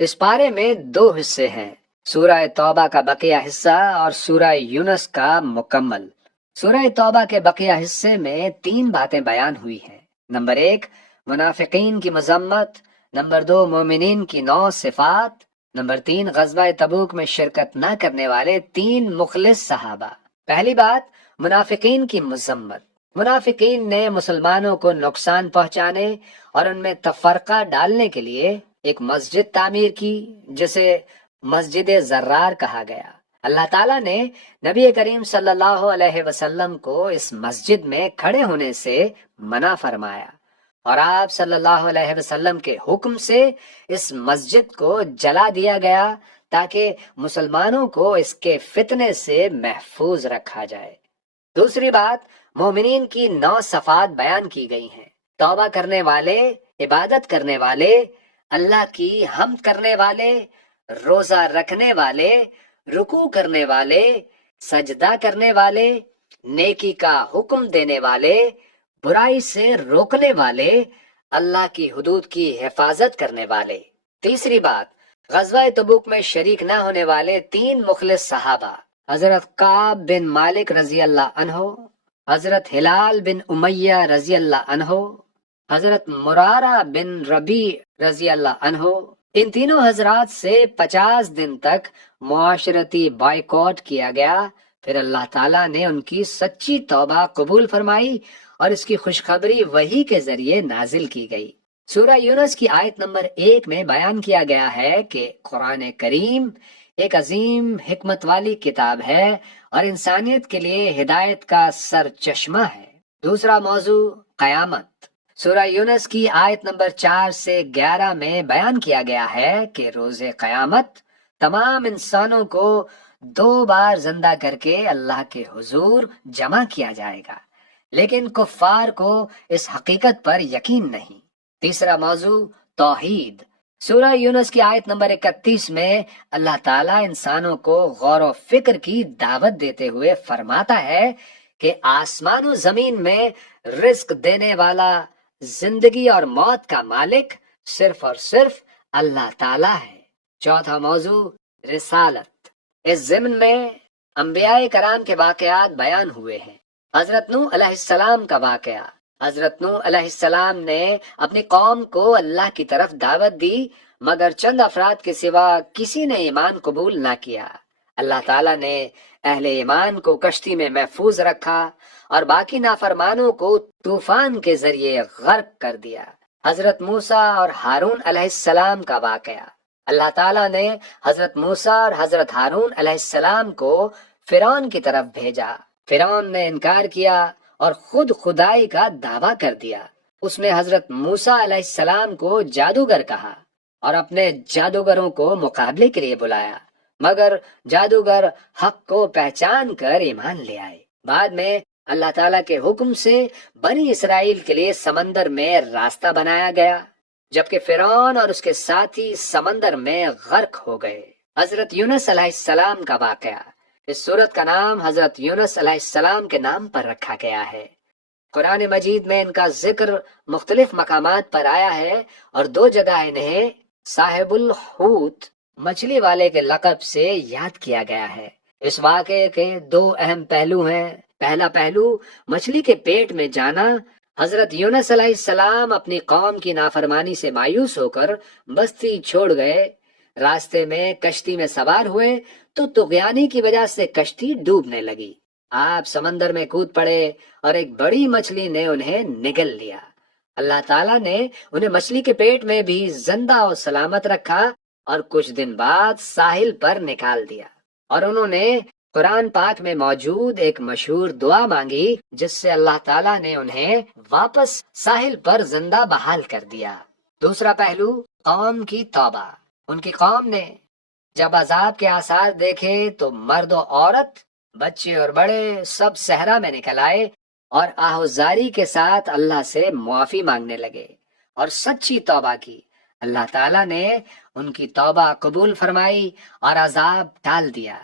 اس پارے میں دو حصے ہیں، سورہ توبہ کا بقیہ حصہ اور سورہ یونس کا مکمل۔ سورہ توبہ کے بقیہ حصے میں 3 باتیں بیان ہوئی ہیں۔ نمبر 1 منافقین کی مذمت، نمبر 2 مومنین کی 9 صفات، نمبر 3 غزوہ تبوک میں شرکت نہ کرنے والے 3 مخلص صحابہ۔ پہلی بات منافقین کی مذمت۔ منافقین نے مسلمانوں کو نقصان پہنچانے اور ان میں تفرقہ ڈالنے کے لیے ایک مسجد تعمیر کی جسے مسجد زرار کہا گیا۔ اللہ تعالیٰ نے نبی کریم صلی اللہ علیہ وسلم کو اس مسجد میں کھڑے ہونے سے منع فرمایا، اور آپ صلی اللہ علیہ وسلم کے حکم سے اس مسجد کو جلا دیا گیا تاکہ مسلمانوں کو اس کے فتنے سے محفوظ رکھا جائے۔ دوسری بات مومنین کی 9 صفات بیان کی گئی ہیں۔ توبہ کرنے والے، عبادت کرنے والے، اللہ کی حمد کرنے والے، روزہ رکھنے والے، رکوع کرنے والے، سجدہ کرنے والے، نیکی کا حکم دینے والے، برائی سے روکنے والے، اللہ کی حدود کی حفاظت کرنے والے۔ تیسری بات غزوہ تبوک میں شریک نہ ہونے والے 3 مخلص صحابہ، حضرت کعب بن مالک رضی اللہ عنہ، حضرت ہلال بن امیہ رضی اللہ عنہ، حضرت مرارہ بن ربیع رضی اللہ عنہ۔ ان تینوں حضرات سے 50 دن تک معاشرتی بائیکاٹ کیا گیا، پھر اللہ تعالیٰ نے ان کی سچی توبہ قبول فرمائی اور اس کی خوشخبری وحی کے ذریعے نازل کی گئی۔ سورہ یونس کی آیت نمبر 1 میں بیان کیا گیا ہے کہ قرآن کریم ایک عظیم حکمت والی کتاب ہے اور انسانیت کے لیے ہدایت کا سر چشمہ ہے۔ دوسرا موضوع قیامت۔ سورہ یونس کی آیت نمبر 4 سے 11 میں بیان کیا گیا ہے کہ روز قیامت تمام انسانوں کو 2 بار زندہ کر کے اللہ کے حضور جمع کیا جائے گا، لیکن کفار کو اس حقیقت پر یقین نہیں۔ تیسرا موضوع توحید۔ سورہ یونس کی آیت نمبر 31 میں اللہ تعالیٰ انسانوں کو غور و فکر کی دعوت دیتے ہوئے فرماتا ہے کہ آسمان و زمین میں رزق دینے والا، زندگی اور موت کا مالک صرف اور صرف اللہ تعالیٰ ہے۔ چوتھا موضوع رسالت۔ اس ضمن میں انبیاء کرام کے واقعات بیان ہوئے ہیں۔ حضرت نوح علیہ السلام کا واقعہ۔ حضرت نوح علیہ السلام نے اپنی قوم کو اللہ کی طرف دعوت دی، مگر چند افراد کے سوا کسی نے ایمان قبول نہ کیا۔ اللہ تعالیٰ نے اہل ایمان کو کشتی میں محفوظ رکھا اور باقی نافرمانوں کو طوفان کے ذریعے غرق کر دیا۔ حضرت موسیٰ اور ہارون علیہ السلام کا واقعہ۔ اللہ تعالیٰ نے حضرت موسیٰ اور حضرت ہارون علیہ السلام کو فرعون کی طرف بھیجا۔ فرعون نے انکار کیا اور خود خدائی کا دعویٰ کر دیا۔ اس نے حضرت موسیٰ علیہ السلام کو جادوگر کہا اور اپنے جادوگروں کو مقابلے کے لیے بلایا، مگر جادوگر حق کو پہچان کر ایمان لے آئے۔ بعد میں اللہ تعالیٰ کے حکم سے بنی اسرائیل کے لیے سمندر میں راستہ بنایا گیا، جبکہ فرعون اور اس کے ساتھی سمندر میں غرق ہو گئے۔ حضرت یونس علیہ السلام کا واقعہ۔ اس سورت کا نام حضرت یونس علیہ السلام کے نام پر رکھا گیا ہے۔ قرآن مجید میں ان کا ذکر مختلف مقامات پر آیا ہے اور 2 جگہ انہیں صاحب الحوت، مچھلی والے کے لقب سے یاد کیا گیا ہے۔ اس واقعے کے 2 اہم پہلو ہیں۔ پہلا پہلو مچھلی کے پیٹ میں جانا۔ حضرت یونس علیہ السلام اپنی قوم کی نافرمانی سے مایوس ہو کر بستی چھوڑ گئے۔ راستے میں کشتی میں سوار ہوئے تو طغیانی کی وجہ سے کشتی ڈوبنے لگی۔ آپ سمندر میں کود پڑے اور ایک بڑی مچھلی نے انہیں نگل لیا۔ اللہ تعالیٰ نے انہیں مچھلی کے پیٹ میں بھی زندہ و سلامت رکھا اور کچھ دن بعد ساحل پر نکال دیا، اور انہوں نے قرآن پاک میں موجود ایک مشہور دعا مانگی جس سے اللہ تعالیٰ نے انہیں واپس ساحل پر زندہ بحال کر دیا۔ دوسرا پہلو قوم کی توبہ۔ ان کی قوم نے جب عذاب کے آثار دیکھے تو مرد و عورت، بچے اور بڑے سب صحرا میں نکل آئے اور آہوزاری کے ساتھ اللہ سے معافی مانگنے لگے اور سچی توبہ کی۔ اللہ تعالیٰ نے ان کی توبہ قبول فرمائی اور عذاب ٹال دیا۔